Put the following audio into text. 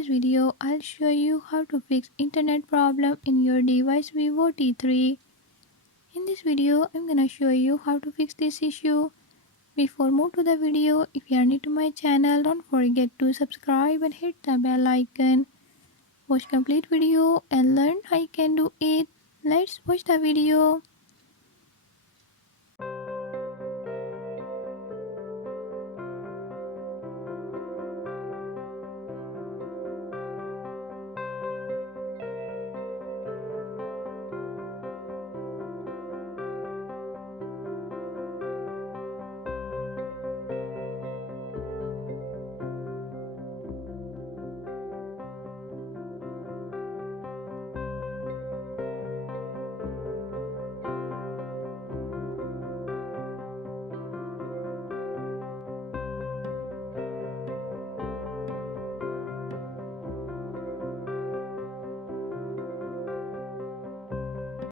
today's video, I'll show you how to fix internet problem in your device Vivo T3. In this video, I'm gonna show you how to fix this issue. Before move to the video, if you are new to my channel, don't forget to subscribe and hit the bell icon. Watch complete video and learn how you can do it. Let's watch the video.